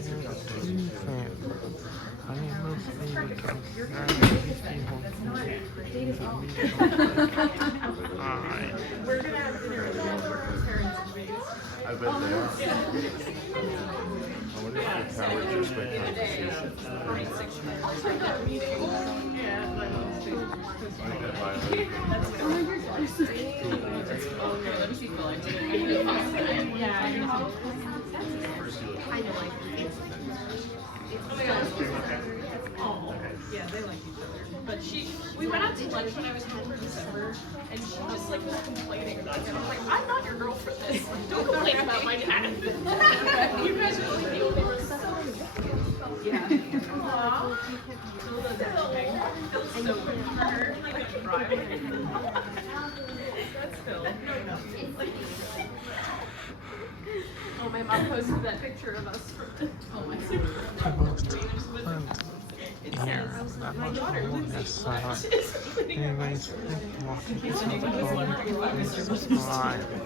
We're gonna have dinner with all of our parents and ways. I bet they are. I wonder if the power just like conversation. Yeah, my mom's too. Like that violin. Let me see color. Yeah, I know. Kind of like oh, yeah, they like each other. But we went out to lunch when I was home for December, and she just like was complaining about it. I was like, I'm not your girl for this. Don't complain about my dad. You guys are really the only ones. Yeah. Aww. Phil does everything. Phil's so good for her. Like a cry. That's Phil. Oh, my mom posted that picture of us from oh my Yeah, that my was daughter cool. Lindsay Yes, Black is cleaning our anyways, bus. walking In case anyone was wondering why I was subscribe.